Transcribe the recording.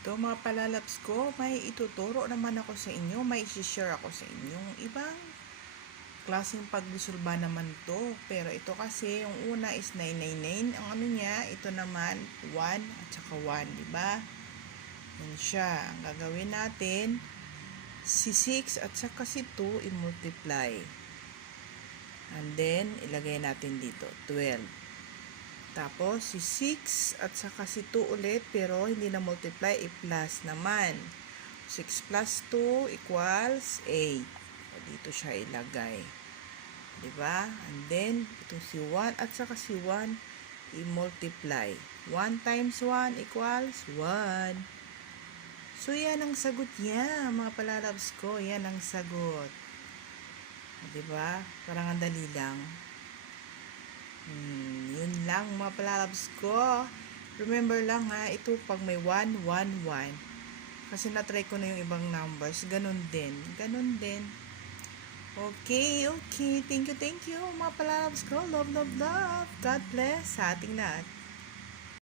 Ito mga palalabs ko, may ituturo naman ako sa inyo, may i-share ako sa inyo. Ibang klaseng pagbisulba naman to. Pero ito kasi, yung una is 999. Ang ano niya, ito naman 1 at saka 1, diba? Yan siya. Ang gagawin natin, si 6 at saka si 2 i-multiply. And then, ilagay natin dito, 12. Tapos, si 6 at saka si 2 ulit, pero hindi na multiply, i-plus naman. 6 plus 2 equals 8. O, dito siya ilagay. Diba? And then, itong si 1 at saka si 1, i-multiply. 1 times 1 equals 1. So, yan ang sagot niya, mga palalabs ko. Yan ang sagot. Diba? Parang ang dali lang. Yun lang mga palalabs ko. Remember lang ha, ito pag may 1, 1, 1. Kasi na-try ko na yung ibang numbers. Ganun din. Ganun din. Okay, okay. Thank you mga palalabs ko. Love, love, love. God bless sa ating lahat.